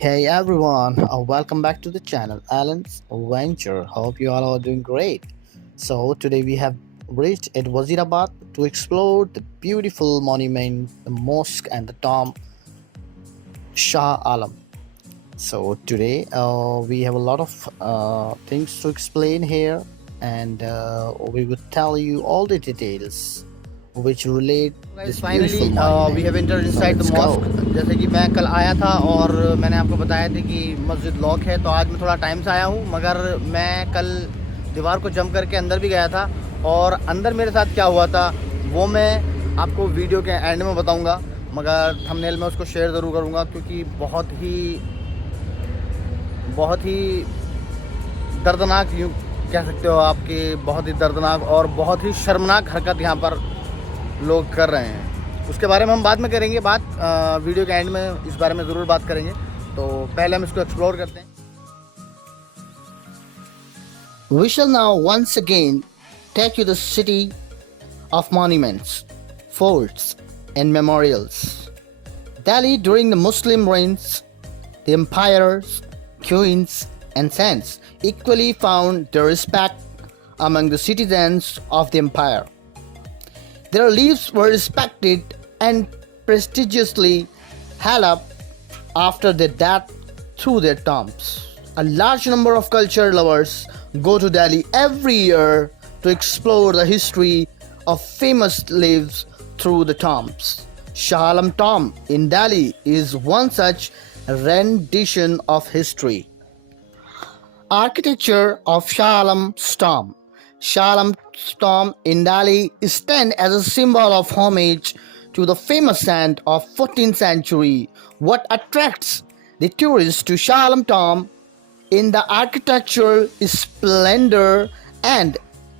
Hey everyone, welcome back to the channel Alan's Venture. Hope you all are doing great. So today we have reached at Wazirabad to explore the beautiful monument, the mosque and the tomb Shah Alam. So today we have a lot of things to explain here, and we will tell you all the details which relate guys this finally beautiful we have monument. Entered So inside the let's mosque. go. जैसे कि मैं कल आया था और मैंने आपको बताया था कि मस्जिद लॉक है, तो आज मैं थोड़ा टाइम से आया हूँ। मगर मैं कल दीवार को जंप करके अंदर भी गया था, और अंदर मेरे साथ क्या हुआ था वो मैं आपको वीडियो के एंड में बताऊँगा। मगर थंबनेल में उसको शेयर ज़रूर करूँगा, क्योंकि बहुत ही दर्दनाक, यूँ कह सकते हो आपके, बहुत ही दर्दनाक और बहुत ही शर्मनाक हरकत यहाँ पर लोग कर रहे हैं। उसके बारे में हम बाद में करेंगे बात, वीडियो के एंड में इस बारे में ज़रूर बात करेंगे। तो पहले हम इसको एक्सप्लोर करते हैं। We shall now once again take you to the city of monuments, forts, and memorials. Delhi during the Muslim reigns, the emperors, queens, and saints equally found their respect among the citizens of the empire. Their lives were respected and prestigiously held up after their death through their tombs. A large number of culture lovers go to Delhi every year to explore the history of famous lives through the tombs. Shah Alam Tomb in Delhi is one such rendition of history. Architecture of Shah Alam's tomb. Shah Alam's tomb in Delhi stands as a symbol of homage to the famous saint of 14th century. What attracts the tourists to Shah Alam tomb in the architectural splendor and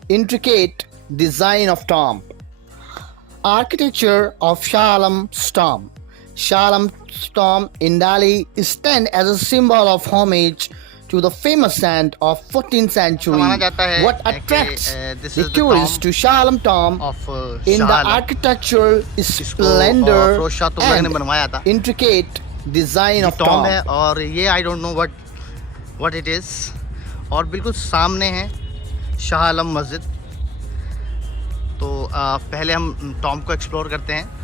intricate design of tomb. Architecture of Shah Alam's tomb. Shah Alam's tomb in Delhi stands as a symbol of homage to the famous saint of 14th century. What attracts the tourists to Shah Alam tomb in the architectural splendor and intricate design of Tom tomb. है, और ये I don't know what it is. और बिल्कुल सामने है शाह आलम मस्जिद। तो पहले हम टॉम को एक्सप्लोर करते हैं।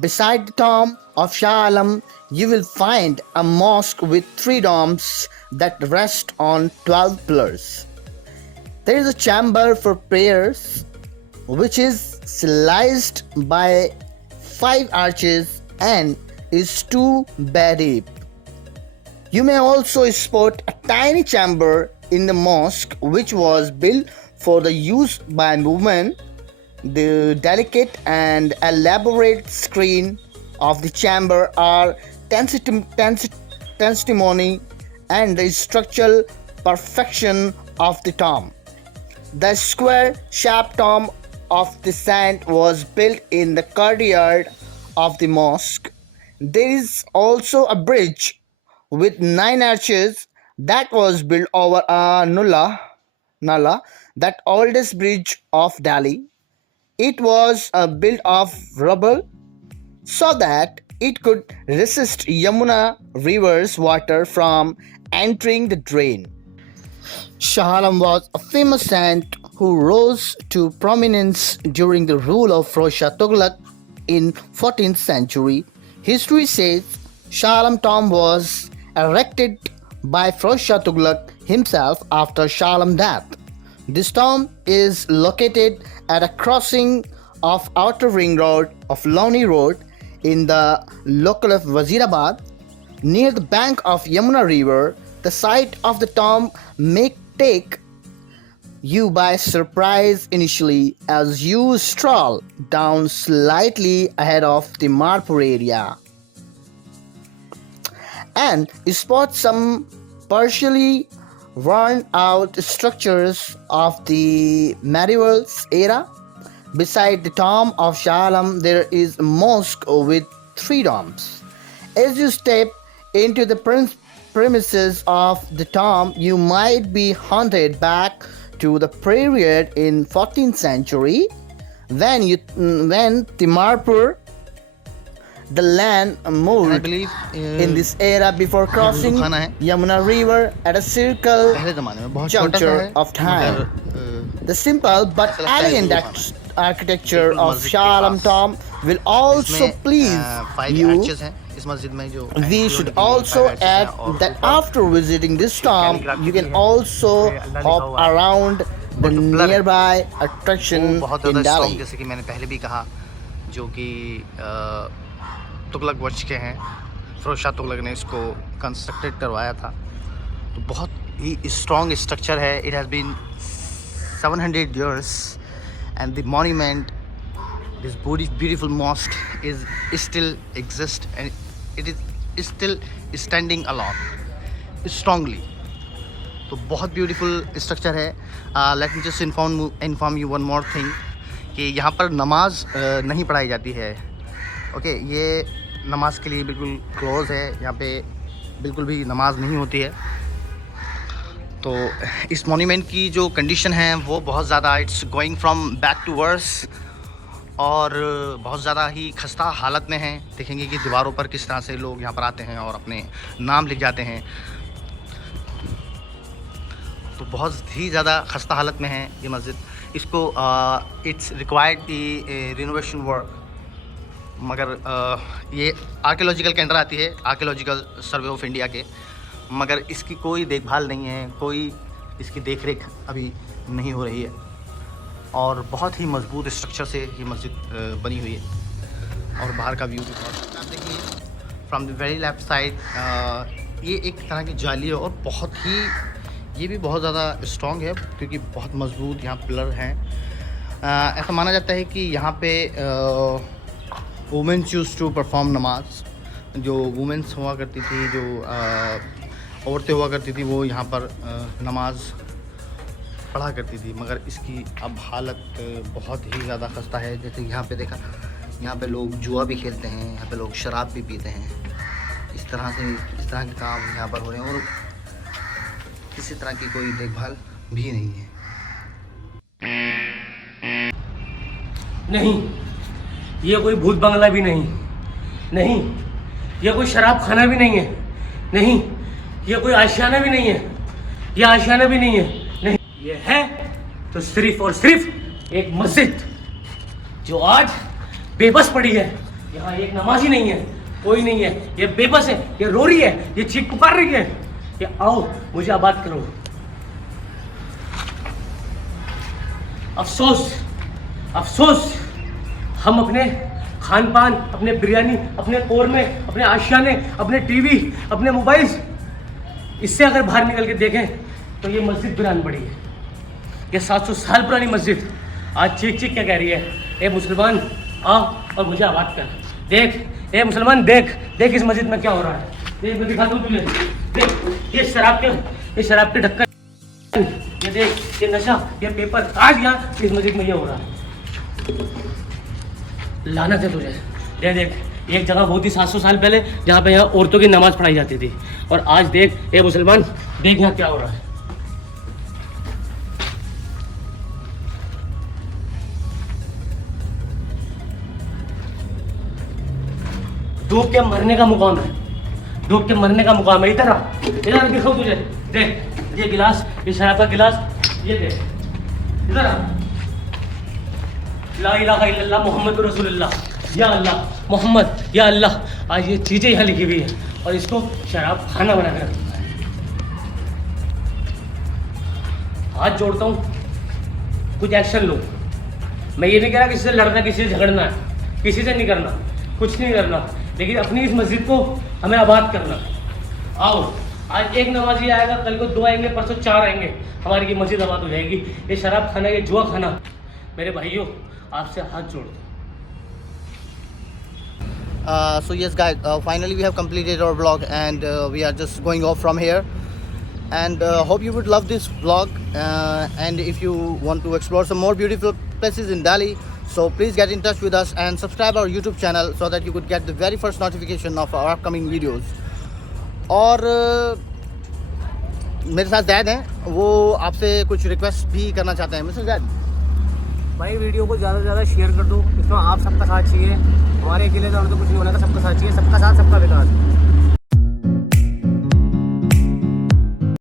Beside the tomb of Shah Alam, you will find a mosque with 3 domes that rest on 12 pillars. There is a chamber for prayers, which is sliced by 5 arches and is 2 bed deep. You may also spot a tiny chamber in the mosque, which was built for the use by women. The delicate and elaborate screen of the chamber are testimony and the structural perfection of the tomb. The square-shaped tomb of the saint was built in the courtyard of the mosque. There is also a bridge with 9 arches that was built over a Nala, that oldest bridge of Delhi. It was built of rubble so that it could resist Yamuna river's water from entering the drain. Shah Alam was a famous saint who rose to prominence during the rule of Firoz Shah Tughlaq in 14th century. History says Shah Alam tomb was erected by Firoz Shah Tughlaq himself after Shah Alam's death. This tomb is located at a crossing of Outer Ring Road of Loni Road in the local of Wazirabad, near the bank of Yamuna River. The sight of the tomb may take you by surprise initially as you stroll down slightly ahead of the Marpur area and spot some partially worn out structures of the medieval era. Beside the tomb of Shah Alam, there is a mosque with 3 domes. As you step into the premises of the tomb, you might be haunted back to the period in 14th century when Timarpur, the land I moved believe in this era before crossing खाना है Yamuna River at a circle पहले ज़माने में बहुत छोटा सा juncture है of time. मगर The simple but ऐसा लगता है elegant वो architecture बिल्कुल of मस्जिद के Shalam पास। tomb will also इसमें please 5 you. arches हैं इस मस्जिद में जो We entry should होने के लिए also 5 arches हैं add और that ऊपर after visiting this tomb, calligraphy you भी can है, also उसपे अल्लाह लिखा hop हुआ है। around the और जो blur है, nearby वो attraction बहुत in ज़्यादा स्ट्रॉन्ग Delhi. जैसे कि मैंने पहले भी कहा जो कि तुगलक वंश के हैं फिरोज शाह तुगलक ने इसको कंस्ट्रक्टेड करवाया था तो बहुत ही स्ट्रॉन्ग स्ट्रक्चर है it has been 700 years and the monument this beautiful mosque is still exist and it is still standing alone strongly तो बहुत ब्यूटीफुल स्ट्रक्चर है let me just inform you one more thing कि यहाँ पर नमाज नहीं पढ़ाई जाती है ओके ये नमाज के लिए बिल्कुल क्लोज है यहाँ पे बिल्कुल भी नमाज नहीं होती है तो इस मॉन्यूमेंट की जो कंडीशन है वो बहुत ज़्यादा it's going from back to worse और बहुत ज़्यादा ही खस्ता हालत में है देखेंगे कि दीवारों पर किस तरह से लोग यहाँ पर आते हैं और अपने नाम लिख जाते हैं तो बहुत ही ज़्यादा खस्ता हालत में है ये मस्जिद इसको it's required the renovation work मगर ये आर्कियोलॉजिकल के अंडर आती है आर्कियोलॉजिकल सर्वे ऑफ इंडिया के मगर इसकी कोई देखभाल नहीं है कोई इसकी देखरेख अभी नहीं हो रही है और बहुत ही मजबूत स्ट्रक्चर से ये मस्जिद बनी हुई है और बाहर का व्यू भी बहुत आप देखिए from the very left side ये एक तरह की जाली है और बहुत ही ये भी बहुत ज़्यादा स्ट्रॉन्ग है क्योंकि बहुत मजबूत यहाँ पिलर हैं ऐसा माना जाता है कि यहाँ पे वुमेंस यूज टू परफॉर्म नमाज जो वुमेंस हुआ करती थी जो औरतें हुआ करती थी वो यहाँ पर नमाज पढ़ा करती थी मगर इसकी अब हालत बहुत ही ज़्यादा खस्ता है जैसे यहाँ पे देखा यहाँ पे लोग जुआ भी खेलते हैं यहाँ पे लोग शराब भी पीते हैं इस तरह के काम यहाँ पर हो रहे हैं और किसी तरह की कोई देखभाल भी नहीं है नहीं ये कोई भूत बंगला भी नहीं ये कोई शराब खाना भी नहीं है नहीं ये कोई आशियाना भी नहीं है ये आशियाना भी नहीं ये है तो सिर्फ और सिर्फ एक मस्जिद जो आज बेबस पड़ी है यहाँ एक नमाजी नहीं है कोई नहीं है ये बेबस है ये रो रही है ये चीख पुकार रही है ये आओ मुझे आबाद करो अफसोस हम अपने खान पान अपने बिरयानी अपने कौरमे अपने आशियाने अपने टीवी अपने मोबाइल्स इससे अगर बाहर निकल के देखें तो ये मस्जिद वीरान पड़ी है ये 700 साल पुरानी मस्जिद आज चीख क्या कह रही है ए मुसलमान आ और मुझे आबाद कर देख ए मुसलमान देख इस मस्जिद में क्या हो रहा है देख मैं दिखाता हूँ तुझे देख ये शराब के ढक्कन ये देख ये नशा ये पेपर आज यहाँ इस मस्जिद में ये हो रहा है लानत है तुझे देख एक जगह बहुत ही 700 साल पहले जहाँ पे यहाँ औरतों की नमाज पढ़ाई जाती थी और आज देख ये मुसलमान देख यहाँ क्या हो रहा है डूब के मरने का मुकाम है डूब के मरने का मुकाम है इधर दिखाओ तुझे देख ये गिलास ये शराब का गिलास ये देख इधर आ ला इलाहा इल्लल्लाह मोहम्मद रसूलुल्लाह या अल्लाह मोहम्मद या अल्लाह आज ये चीज़ें यहाँ लिखी हुई है और इसको शराब खाना बना कर रखा है हाथ जोड़ता हूँ कुछ एक्शन लो मैं ये नहीं कह रहा किसी से लड़ना किसी से झगड़ना है किसी से नहीं करना कुछ नहीं करना लेकिन अपनी इस मस्जिद को हमें आबाद करना आओ आज एक नमाजी आएगा कल को 2 आएंगे परसों 4 आएंगे हमारी ये मस्जिद आबाद हो जाएगी ये शराब खाना ये जुआ खाना मेरे भाइयों आपसे हाथ जोड़ता So yes guys, finally we have completed our vlog and we are just going off from here and hope you would love this vlog and if you want to explore some more beautiful places in Delhi, so please get in touch with us and subscribe our YouTube channel so that you could get the very first notification of our upcoming videos. और मेरे साथ जैद हैं, वो आपसे कुछ रिक्वेस्ट भी करना चाहते हैं। मिस्टर जैद, भाई वीडियो को ज़्यादा से ज़्यादा शेयर कर दो, इसमें आप सबका साथ चाहिए। हमारे अकेले तो कुछ नहीं होना था, सबका साथ चाहिए, सबका साथ सबका विकास।